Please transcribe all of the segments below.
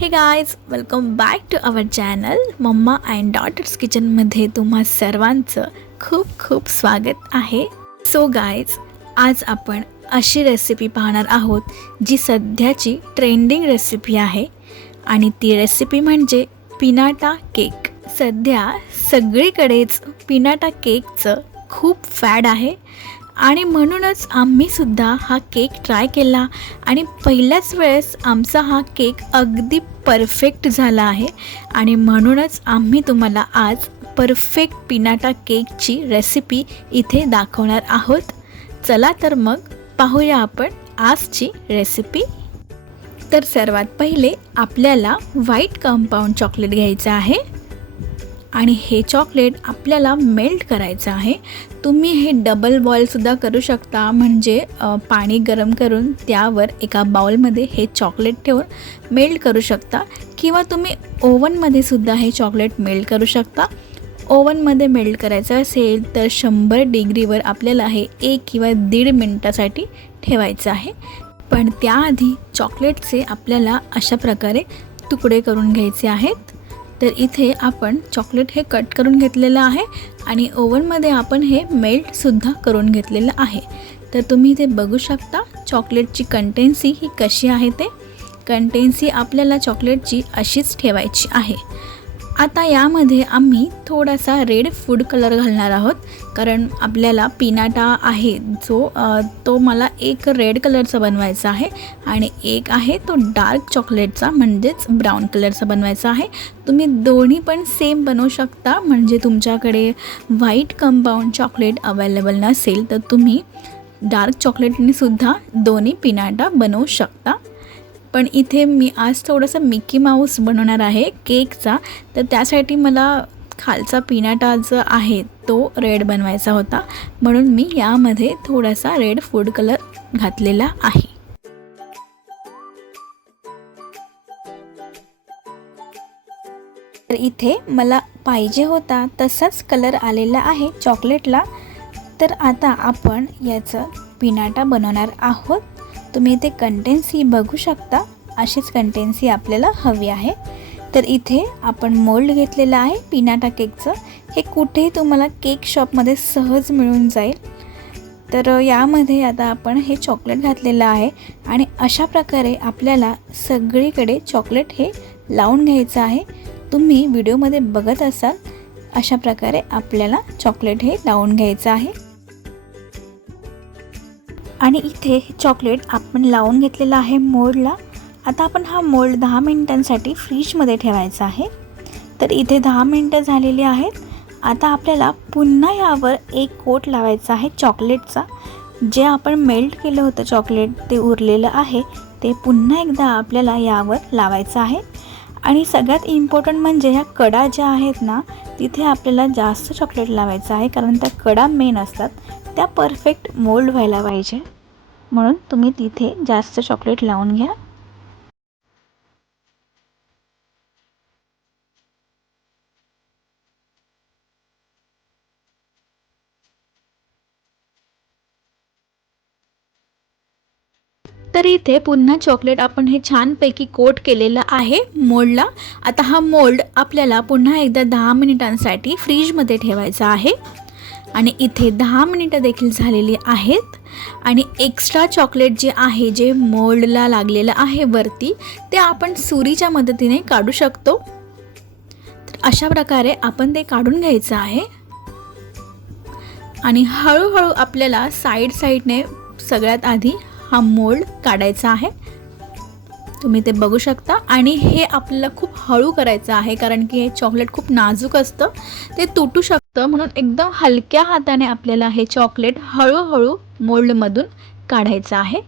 हे guys, welcome back to our channel mamma and daughters किचनमध्ये तुम्हा सर्वांचं खूप खूप स्वागत आहे. सो गाइज, आज आपण अशी रेसिपी पाहणार आहोत जी सध्याची ट्रेंडिंग रेसिपी आहे आणि ती रेसिपी म्हणजे पिनाटा केक. सध्या सगळीकडेच पिनाटा केकचं खूप फॅड आहे आणि म्हणूनच आम्हीसुद्धा हा केक ट्राय केला आणि पहिल्याच वेळेस आमचा हा केक अगदी परफेक्ट झाला आहे आणि म्हणूनच आम्ही तुम्हाला आज परफेक्ट पिनाटा केकची रेसिपी इथे दाखवणार आहोत. चला तर मग पाहूया आपण आजची रेसिपी. तर सर्वात पहिले आपल्याला व्हाईट कंपाऊंड चॉकलेट घ्यायचं आहे आणि हे चॉकलेट आपल्याला मेल्ट करायचं आहे. तुम्ही हे डबल बॉईलसुद्धा करू शकता, म्हणजे पाणी गरम करून त्यावर एका बाउलमध्ये हे चॉकलेट ठेवून मेल्ट करू शकता, किंवा तुम्ही ओव्हनमध्ये सुद्धा हे चॉकलेट मेल्ट करू शकता. ओव्हनमध्ये मेल्ट करायचं असेल तर 100 डिग्रीवर आपल्याला हे 1 किंवा 1.5 मिनटासाठी ठेवायचं आहे. पण त्याआधी चॉकलेटचे आपल्याला अशा प्रकारे तुकडे करून घ्यायचे आहेत. तर इथे आपण चॉकलेट हे कट करून घेतलेलं आहे आणि ओव्हनमध्ये आपण हे मेल्टसुद्धा करून घेतलेलं आहे. तर तुम्ही इथे बघू शकता चॉकलेटची कंटेन्सी ही कशी आहे. ते कंटेन्सी आपल्याला चॉकलेटची अशीच ठेवायची आहे. आता यामध्ये आम्ही थोडासा रेड फूड कलर घालणार आहोत, कारण आपल्याला पिनाटा आहे तो मला एक रेड कलरचा बनवायचा आहे आणि एक आहे तो डार्क चॉकलेटचा म्हणजेच ब्राऊन कलरचा बनवायचा आहे. तुम्ही दोन्ही पण सेम बनवू शकता, म्हणजे तुमच्याकडे व्हाईट कंपाऊंड चॉकलेट अवेलेबल नसेल तर तुम्ही डार्क चॉकलेटनीसुद्धा दोन्ही पिनाटा बनवू शकता. पण इथे मी आज थोडंसं मिकी माऊस बनवणार आहे केकचा, तर त्यासाठी मला खालचा पिनाटा जो आहे तो रेड बनवायचा होता, म्हणून मी यामध्ये थोडासा रेड फूड कलर घातलेला आहे. तर इथे मला पाहिजे होता तसाच कलर आलेला आहे चॉकलेटला. तर आता आपण याचं पिनाटा बनवणार आहोत. तुम्ही इथे कंटेन्सी बघू शकता, अशीच कंटेन्सी आपल्याला हवी आहे. तर इथे आपण मोल्ड घेतलेलं आहे पिनाटा केकचं. हे कुठेही तुम्हाला केक शॉपमध्ये सहज मिळून जाईल. तर यामध्ये आता आपण हे चॉकलेट घातलेलं आहे आणि अशा प्रकारे आपल्याला सगळीकडे चॉकलेट हे लावून घ्यायचं आहे. तुम्ही व्हिडिओमध्ये बघत असाल अशा प्रकारे आपल्याला चॉकलेट हे लावून घ्यायचं आहे. आणि इथे हे चॉकलेट आपण लावून घेतलेलं आहे मोल्डला. आता आपण हा मोल्ड 10 मिनिटांसाठी फ्रीजमध्ये ठेवायचा आहे. तर इथे 10 मिनिटं झालेली आहेत. आता आपल्याला पुन्हा यावर एक कोट लावायचा आहे चॉकलेटचा. जे आपण मेल्ट केलं होतं चॉकलेट ते उरलेलं आहे ते पुन्हा एकदा आपल्याला यावर लावायचं आहे. आणि सगळ्यात इम्पॉर्टंट म्हणजे ह्या कडा ज्या आहेत ना, तिथे आपल्याला जास्त चॉकलेट लावायचं आहे, कारण त्या कडा मेन असतात, त्या परफेक्ट मोल्ड व्हायला पाहिजे, म्हणून तुम्ही तिथे जास्त चॉकलेट लावून घ्या. तर इथे पुन्हा चॉकलेट आपण हे छानपैकी कोट केलेलं आहे मोल्डला. आता हा मोल्ड आपल्याला पुन्हा एकदा 10 मिनिटांसाठी फ्रीजमध्ये ठेवायचा आहे. आणि इथे 10 मिनिटं देखील झालेली आहेत आणि एक्स्ट्रा चॉकलेट जे आहे, जे मोल्डला लागलेलं आहे वरती, ते आपण सुरीच्या मदतीने काढू शकतो. तर अशा प्रकारे आपण ते काढून घ्यायचं आहे आणि हळूहळू आपल्याला साईडने सगळ्यात आधी हा मोल्ड काढायचा आहे. तुम्ही ते बघू शकता. आणि हे आपल्याला खूप हळू करायचं आहे, कारण की हे चॉकलेट खूप नाजूक असतं, ते तुटू शकतं, म्हणून एकदम हलक्या हाताने आपल्याला हे चॉकलेट हळूहळू मोल्डमधून काढायचं आहे.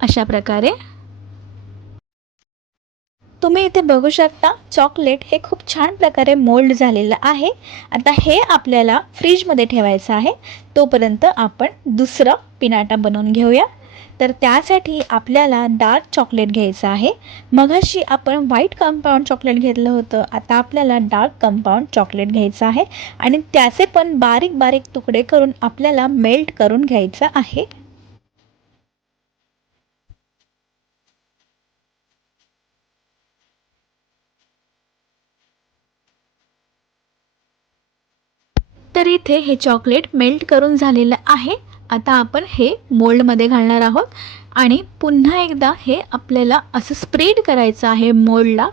अशा प्रकारे तुम्ही इथे बघू शकता चॉकलेट हे खूप छान प्रकारे मोल्ड झालेलं आहे. आता हे आपल्याला फ्रीजमध्ये ठेवायचं आहे. तोपर्यंत आपण दुसरं पिनाटा बनवून घेऊया. तर त्यासाठी आपल्याला डार्क चॉकलेट घ्यायचं आहे. मगाशी आपण व्हाईट कंपाऊंड चॉकलेट घेतलं होतं, आता आपल्याला डार्क कंपाऊंड चॉकलेट घ्यायचं आहे आणि त्याचे पण बारीक बारीक तुकडे करून आपल्याला मेल्ट करून घ्यायचं आहे. तर इथे हे चॉकलेट मेल्ट करून झालेलं आहे. आता आपण हे मोल्डमध्ये घालणार आहोत आणि पुन्हा एकदा हे आपल्याला असं स्प्रेड करायचं आहे मोल्डला.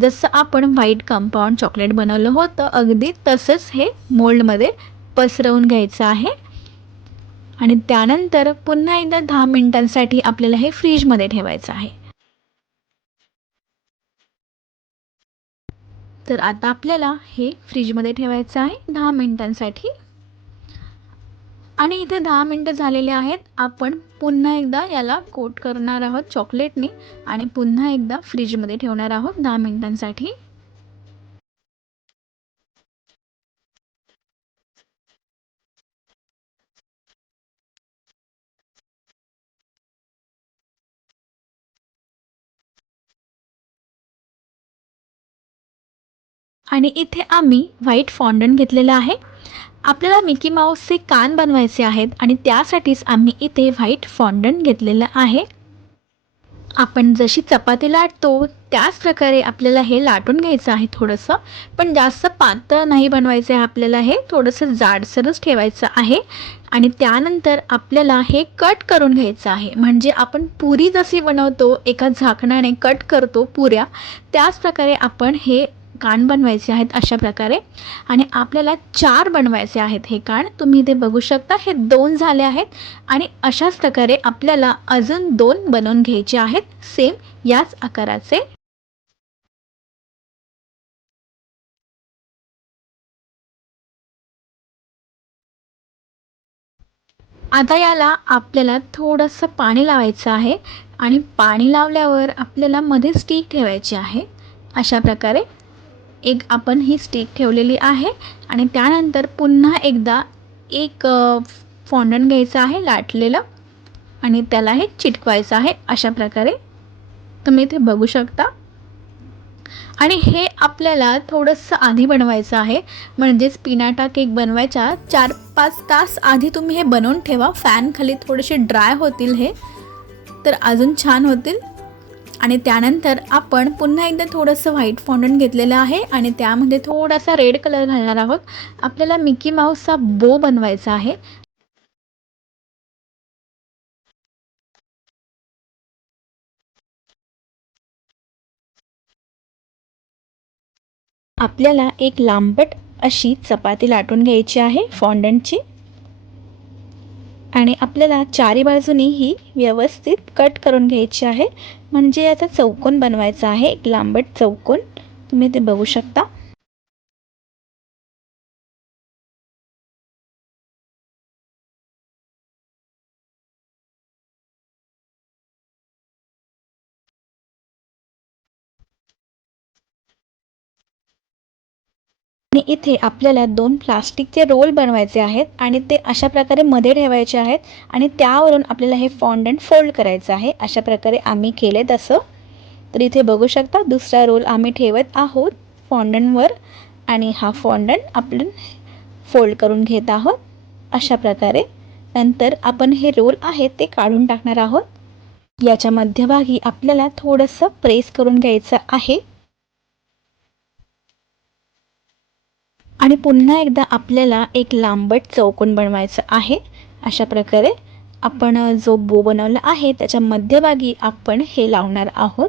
जसं आपण व्हाईट कंपाऊंड चॉकलेट बनवलं होतं अगदी तसंच हे मोल्डमध्ये पसरवून घ्यायचं आहे. आणि त्यानंतर पुन्हा एकदा 10 मिनिटांसाठी आपल्याला हे फ्रीजमध्ये ठेवायचं आहे. तर आता आपल्याला हे फ्रीजमध्ये ठेवायचं आहे 10 मिनिटांसाठी. आणि इथे 10 मिनिटं झालेले आहेत. आपण पुन्हा एकदा याला कोट करणार आहोत चॉकलेटने आणि पुन्हा एकदा फ्रीजमध्ये ठेवणार आहोत 10 मिनिटांसाठी. आणि इथे आम्ही व्हाईट फॉन्डंट घेतलेला आहे. आपल्याला मिकी माऊसचे कान बनवायचे आहेत आणि त्यासाठीच आम्ही इथे व्हाईट फॉन्डंट घेतलेलं आहे. आपण जशी चपाती लाटतो त्याच प्रकारे आपल्याला हे लाटून घ्यायचं आहे थोडंसं, पण जास्त पातळ नाही बनवायचं आहे आपल्याला, हे थोडंसं जाडसरच ठेवायचं आहे. आणि त्यानंतर आपल्याला हे कट करून घ्यायचं आहे. म्हणजे आपण पुरी जशी बनवतो एका झाकणाने कट करतो पुऱ्या, त्याच प्रकारे आपण हे कान बनवायचे आहेत अशा प्रकारे. आणि आपल्याला 4 बनवायचे आहेत हे कान. तुम्ही इथे बघू शकता हे 2 झाले आहेत आणि अशाच प्रकारे आपल्याला अजून 2 बनवून घ्यायचे आहेत सेम याच आकाराचे. आता याला आपल्याला थोडंसं पाणी लावायचं आहे आणि पाणी लावल्यावर आपल्याला मध्ये स्टिक ठेवायची आहे. अशा प्रकारे एक आपण ही स्टिक ठेवलेली आहे आणि त्यानंतर पुन्हा एकदा एक फॉन्डंट घ्यायचं आहे लाटलेलं आणि त्याला हे चिटकवायचं आहे अशा प्रकारे. तुम्ही इथे बघू शकता. आणि हे आपल्याला थोडंसं आधी बनवायचं आहे. म्हणजेच पिनाटा केक बनवायच्या 4-5 तास आधी तुम्ही हे बनवून ठेवा. फॅन खाली थोडेसे ड्राय होतील हे, तर अजून छान होतील. आणि त्यानंतर आपण पुन्हा एकदा थोडंसं व्हाईट फॉन्डंट घेतलेलं आहे आणि त्यामध्ये थोडासा रेड कलर घालणार आहोत. आपल्याला मिकी माऊसचा बो बनवायचा आहे. आपल्याला एक लांबट अशी चपाती लाटून घ्यायची आहे फॉन्डंटची आणि आपल्याला चारी बाजूनी ही व्यवस्थित कट करून घ्यायची आहे. म्हणजे याचा चौकोन बनवायचा आहे, एक लांबट चौकोन. तुम्ही ते बघू शकता. आणि इथे आपल्याला 2 प्लास्टिकचे रोल बनवायचे आहेत आणि ते अशा प्रकारे मध्ये ठेवायचे आहेत आणि त्यावरून आपल्याला हे फॉन्डंट फोल्ड करायचं आहे. अशा प्रकारे आम्ही केले तसं. तर इथे बघू शकता दुसरा रोल आम्ही ठेवत आहोत फॉन्डंटवर आणि हा फॉन्डंट आपण फोल्ड करून घेत आहोत अशा प्रकारे. नंतर आपण हे रोल आहे ते काढून टाकणार आहोत. याच्या मध्यभागी आपल्याला थोडंसं प्रेस करून घ्यायचं आहे आणि पुन्हा एकदा आपल्याला एक लांबट चौकोन बनवायचं आहे. अशा प्रकारे आपण जो बो बनवला आहे त्याच्या मध्यभागी आपण हे लावणार आहोत.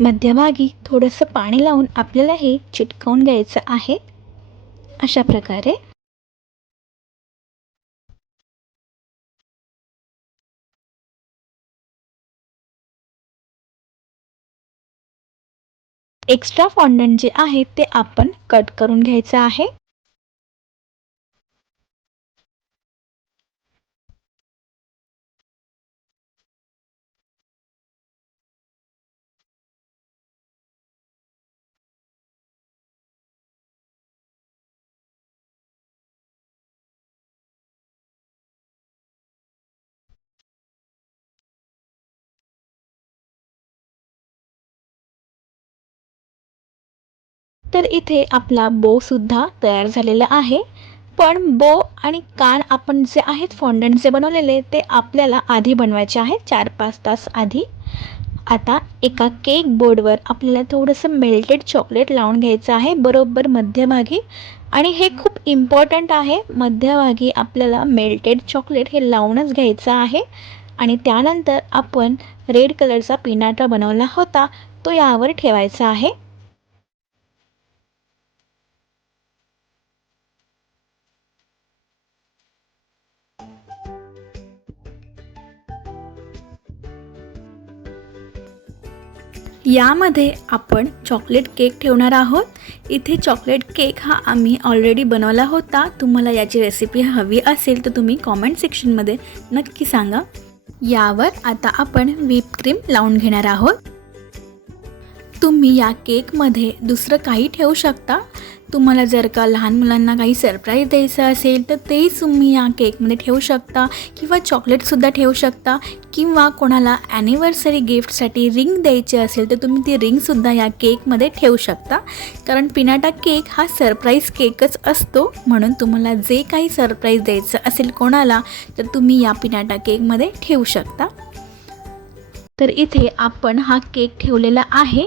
मध्यभागी थोडंसं पाणी लावून आपल्याला हे चिटकवून घ्यायचं आहे अशा प्रकारे. एक्स्ट्रा फॉन्डंट जे आहे ते आपण कट करून घ्यायचं आहे. तर इथे आपला बो सुद्धा तयार झालेला आहे. पण बो आणि कान आपण जे आहेत फॉन्डंटचे बनवलेले ते आपल्याला आधी बनवायचे आहेत 4-5 तास आधी. आता एका केक बोर्डवर आपल्याला थोडंसं मेल्टेड चॉकलेट लावून घ्यायचं आहे बरोबर मध्यभागी. आणि हे खूप इम्पॉर्टंट आहे, मध्यभागी आपल्याला मेल्टेड चॉकलेट हे लावूनच घ्यायचं आहे. आणि त्यानंतर आपण रेड कलरचा पिनाटा बनवला होता तो यावर ठेवायचा आहे. यामध्ये आपण चॉकलेट केक ठेवणार आहोत. इथे चॉकलेट केक हा आम्ही ऑलरेडी बनवला होता. तुम्हाला याची रेसिपी हवी असेल तर तुम्ही कॉमेंट सेक्शनमध्ये नक्की सांगा. यावर आता आपण व्हिप क्रीम लावून घेणार आहोत. तुम्ही या केकमध्ये दुसरं काही ठेवू शकता. तुम्हाला जर का लहान मुलांना काही सरप्राईज द्यायचं असेल तर ते तुम्ही या केकमध्ये ठेवू शकता किंवा चॉकलेटसुद्धा ठेवू शकता. किंवा कोणाला ॲनिव्हर्सरी गिफ्टसाठी रिंग द्यायची असेल तर तुम्ही ती रिंगसुद्धा या केकमध्ये ठेवू शकता. कारण पिनाटा केक हा सरप्राईज केकच असतो, म्हणून तुम्हाला जे काही सरप्राईज द्यायचं असेल कोणाला तर तुम्ही या पिनाटा केकमध्ये ठेवू शकता. तर इथे आपण हा केक ठेवलेला आहे.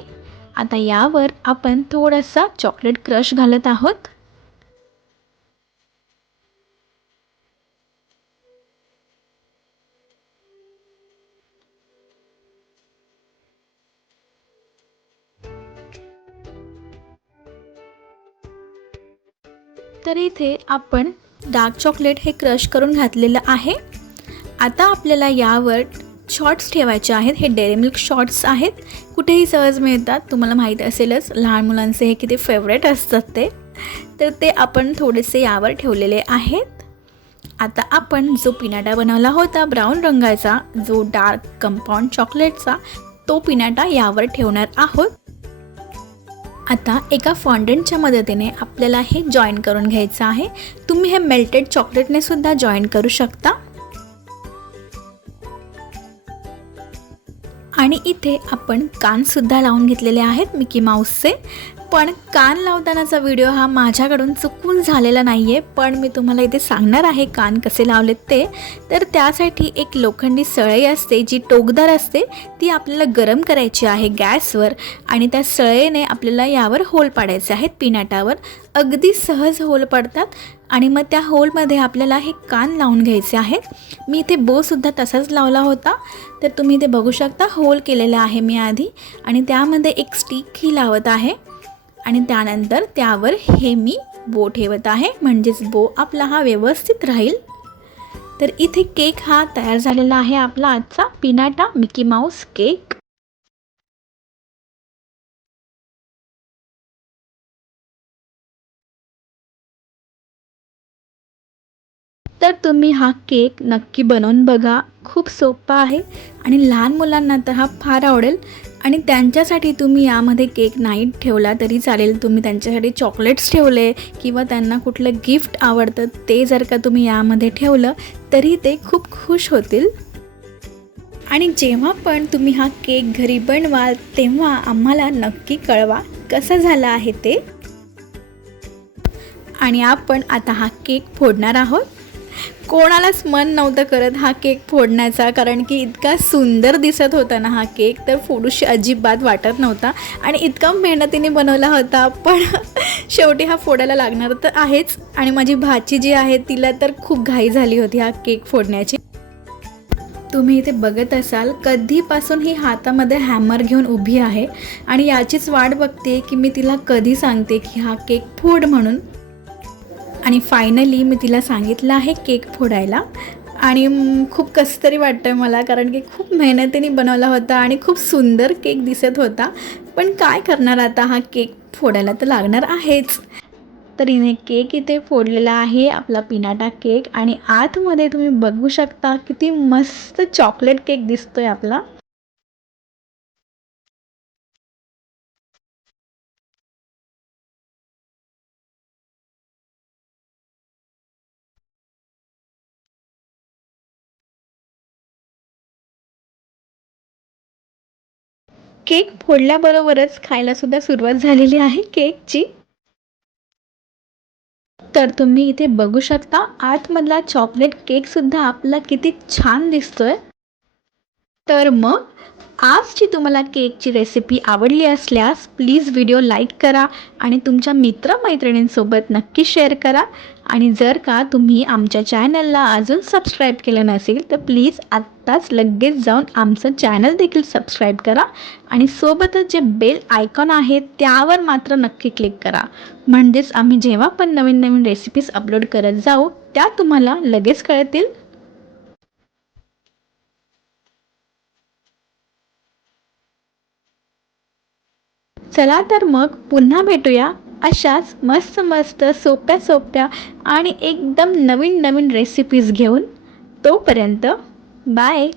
आता यावर आपण थोडासा चॉकलेट क्रश घालत आहोत. तर इथे आपण डार्क चॉकलेट हे क्रश करून घातलेलं आहे. आता आपल्याला यावर शॉर्ट्स ठेवायचे आहेत. हे डेअरी मिल्क शॉर्ट्स आहेत, कुठेही सहज मिळतात, तुम्हाला माहीत असेलच लहान मुलांचे हे किती फेवरेट असतात ते. तर ते आपण थोडेसे यावर ठेवलेले आहेत. आता आपण जो पिनाटा बनवला होता ब्राऊन रंगाचा, जो डार्क कंपाऊंड चॉकलेटचा, तो पिनाटा यावर ठेवणार आहोत. आता एका फॉन्डंटच्या मदतीने आपल्याला हे जॉईन करून घ्यायचं आहे. तुम्ही हे मेल्टेड चॉकलेटने सुद्धा जॉईन करू शकता. आणि इथे आपण कानसुद्धा लावून घेतलेले आहेत मिकी माऊसचे. पण कान लावतानाचा व्हिडिओ हा माझ्याकडून चुकून झालेला नाही आहे, पण मी तुम्हाला इथे सांगणार आहे कान कसे लावलेत ते. तर त्यासाठी एक लोखंडी सळई असते जी टोकदार असते, ती आपल्याला गरम करायची आहे गॅसवर. आणि त्या सळईने आपल्याला यावर होल पाडायचे आहेत पिनाटावर. अगदी सहज होल पडतात. आणि मग त्या होलमध्ये आपल्याला हे कान लावून घ्यायचे आहेत. मी इथे बोसुद्धा तसाच लावला होता, तर तुम्ही इथे बघू शकता होल केलेला आहे मी आधी. आणि त्यामध्ये एक स्टिकही लावत आहे. आणि त्यानंतर त्यावर हे मी बो ठेवत आहे, म्हणजेच बो आपला हा व्यवस्थित राहील. तर इथे केक हा तयार झालेला आहे आपला आजचा पिनाटा मिकी माऊस केक. तर तुम्ही हा केक नक्की बनवून बघा, खूप सोपा आहे आणि लहान मुलांना तर हा फार आवडेल. आणि त्यांच्यासाठी तुम्ही यामध्ये केक नाही ठेवला तरी चालेल, तुम्ही त्यांच्यासाठी चॉकलेट्स ठेवले किंवा त्यांना कुठलं गिफ्ट आवडतं ते जर का तुम्ही यामध्ये ठेवलं तरी ते खूप खुश होतील. आणि जेव्हा पण तुम्ही हा केक घरी बनवाल तेव्हा आम्हाला नक्की कळवा कसा झाला आहे ते. आणि आपण आता हा केक फोडणार आहोत. कोणालाच मन नव्हतं करत हा केक फोडण्याचा, कारण की इतका सुंदर दिसत होता ना हा केक, तर फोडूशी अजिबात वाटत नव्हता. आणि इतका मेहनतीने बनवला होता, पण शेवटी हा फोडायला लागणार तर आहेच. आणि माझी भाची जी आहे तिला तर खूप घाई झाली होती हा केक फोडण्याची. तुम्ही इथे बघत असाल कधीपासून ही हातामध्ये हॅमर घेऊन उभी आहे आणि याचीच वाट बघते की मी तिला कधी सांगते की हा केक फोड म्हणून. आणि फायनली मी तिला सांगितलं आहे केक फोडायला. आणि खूप कसं तरी वाटतं आहे मला, कारण की खूप मेहनतीने बनवला होता आणि खूप सुंदर केक दिसत होता. पण काय करणार, आता हा केक फोडायला तर लागणार आहेच. तर हिने केक इथे फोडलेला आहे आपला पिनाटा केक. आणि आतमध्ये तुम्ही बघू शकता किती मस्त चॉकलेट केक दिसतोय आपला. केक फोडल्याबरोबरच खायला सुद्धा सुरुवात झालेली आहे केकची. तर तुम्ही इथे बघू शकता आतमधला चॉकलेट केक सुद्धा आपला किती छान दिसतोय. तर मग आजची तुम्हाला केकची रेसिपी आवडली असल्यास प्लीज व्हिडिओ लाईक करा आणि तुमच्या मित्रमैत्रिणींसोबत नक्की शेअर करा. आणि जर का तुम्ही आमच्या चॅनलला अजून सबस्क्राईब केलं नसेल तर प्लीज आत्ताच लगेच जाऊन आमचं चॅनल देखील सबस्क्राईब करा आणि सोबतच जे बेल आयकॉन आहे त्यावर मात्र नक्की क्लिक करा, म्हणजेच आम्ही जेव्हा पण नवीन नवीन रेसिपीज अपलोड करत जाऊ त्या तुम्हाला लगेच कळतील. चला तर मग पुन्हा भेटूया अशाच मस्त मस्त सोप्या सोप्या आणि एकदम नवीन नवीन रेसिपीज घेऊन. तोपर्यंत बाय.